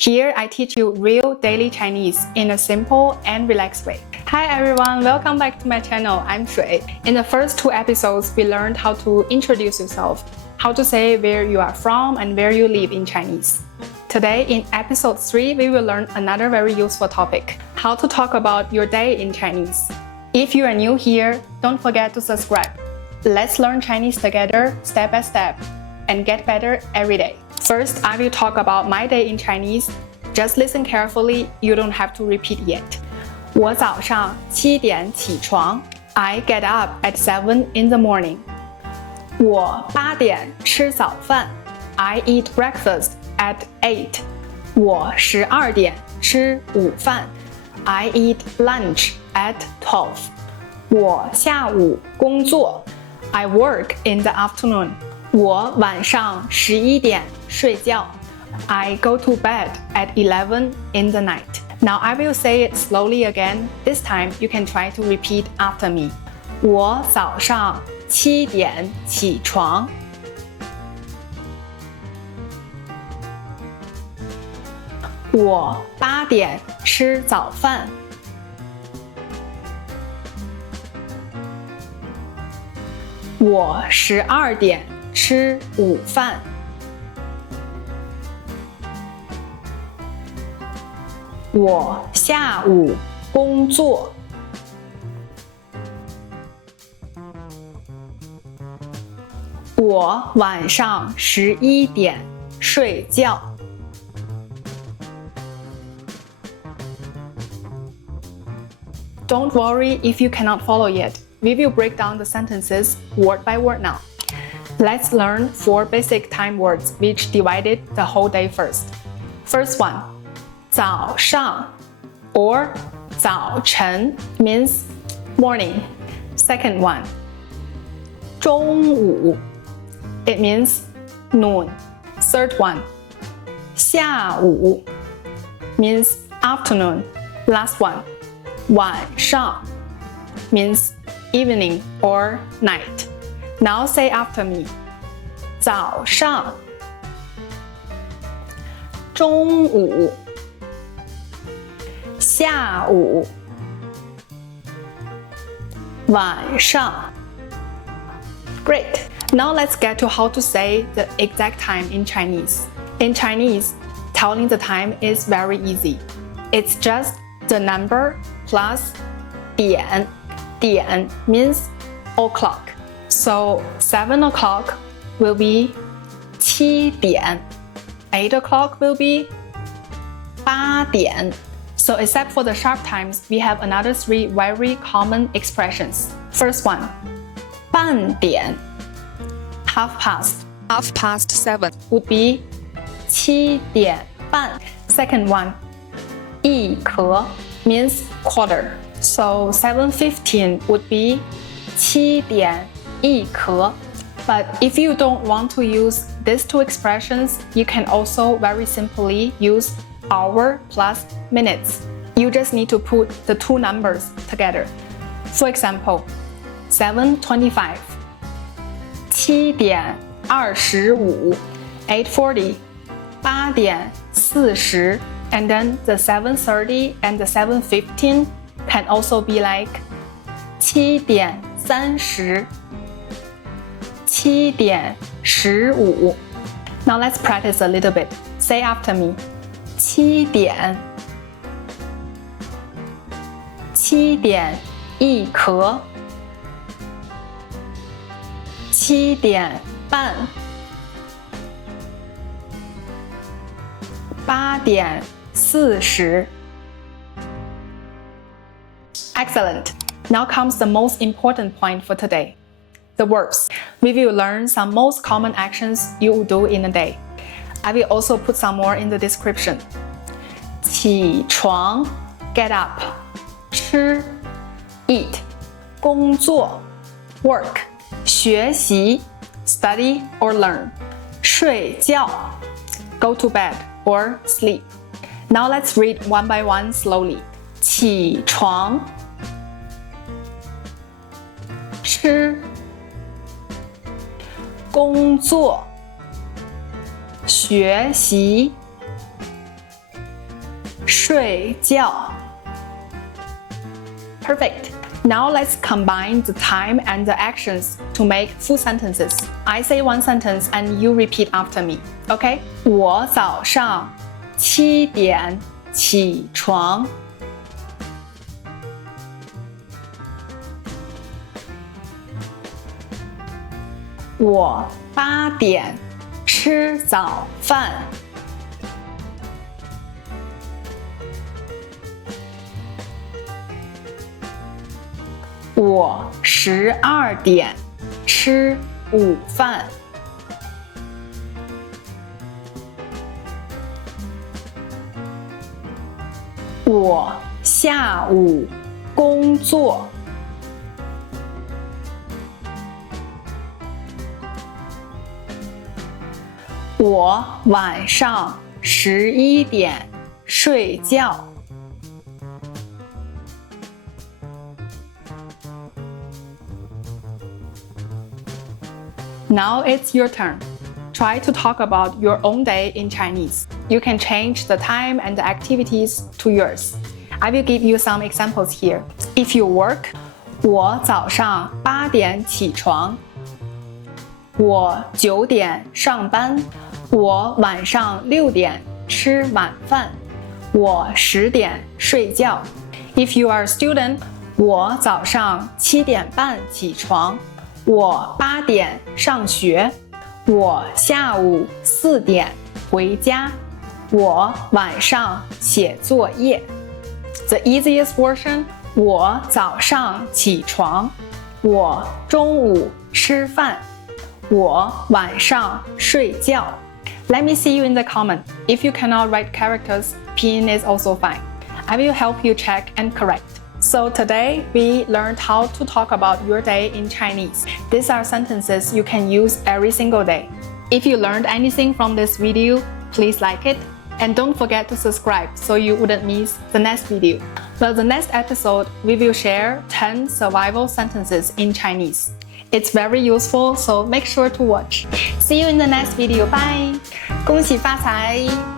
Here I teach you real daily Chinese in a simple and relaxed way. Hi everyone, welcome back to my channel. I'm Shui. In the first 2 episodes, we learned how to introduce yourself, how to say where you are from and where you live in Chinese. Today, in episode 3, we will learn another very useful topic, how to talk about your day in Chinese. If you are new here, don't forget to subscribe. Let's learn Chinese together, step by step, and get better every day. First, I will talk about my day in Chinese. Just listen carefully, you don't have to repeat yet. 我早上7点起床 I get up at 7 in the morning. 我8点吃早饭 I eat breakfast at 8. 我12点吃午饭 I eat lunch at 12. 我下午工作 I work in the afternoon. 我晚上11点睡觉 I go to bed at 11 in the night. Now I will say it slowly again. This time you can try to repeat after me. 我早上7点起床。我8点吃早饭。我12点吃午饭。我下午工作。我晚上11点睡觉。Don't worry if you cannot follow yet. We will break down the sentences word by word now. Let's learn 4 basic time words which divided the whole day first. First one, 早上 or 早晨 means morning. Second one, 中午 it means noon. Third one, 下午 means afternoon. Last one, 晚上 means evening or night. Now say after me. 早上中午下午晚上 Great! Now let's get to how to say the exact time in Chinese. In Chinese, telling the time is very easy. It's just the number plus 点. 点 means o'clock. So 7 o'clock will be 7点. 8 o'clock will be 8点. So except for the sharp times, we have another 3 very common expressions. First one, 半点 half past 7 would be 7点半. Second one, 一刻 means quarter. So 7:15 would be 7点一刻. But if you don't want to use these 2 expressions, you can also very simply use hour plus minutes. You just need to put the 2 numbers together. For example, 7:25, 7点25, 8:40, 8点40, and then the 7:30 and the 7:15 can also be like 7点30, 7点15. Now let's practice a little bit. Say after me. 7点7点一刻7点半8点40 Excellent! Now comes the most important point for today. The verbs. We will learn some most common actions you will do in a day. I will also put some more in the description. 起床 get up. 吃 eat. 工作 work. 学习 study or learn. 睡觉 go to bed or sleep. Now let's read one by one slowly. 起床吃工作学习睡觉。Perfect. Now let's combine the time and the actions to make full sentences. I say one sentence and you repeat after me. Okay? 我早上7点起床。我8点吃早饭。我12点吃午饭。我下午工作。我晚上11点睡觉。Now it's your turn. Try to talk about your own day in Chinese. You can change the time and the activities to yours. I will give you some examples here. If you work, 我早上8点起床。我9点上班。我晚上6点吃晚饭。我10点睡觉。If you are a student, 我早上7点半起床。我8点上学。我下午4点回家。我晚上写作业。The easiest version, 我早上起床。我中午吃饭。我晚上睡觉。Let me see you in the comment. If you cannot write characters, pinyin is also fine. I will help you check and correct. So today, we learned how to talk about your day in Chinese. These are sentences you can use every single day. If you learned anything from this video, please like it. And don't forget to subscribe so you wouldn't miss the next video. Well, the next episode, we will share 10 survival sentences in Chinese. It's very useful, so make sure to watch. See you in the next video. Bye! 恭喜发财！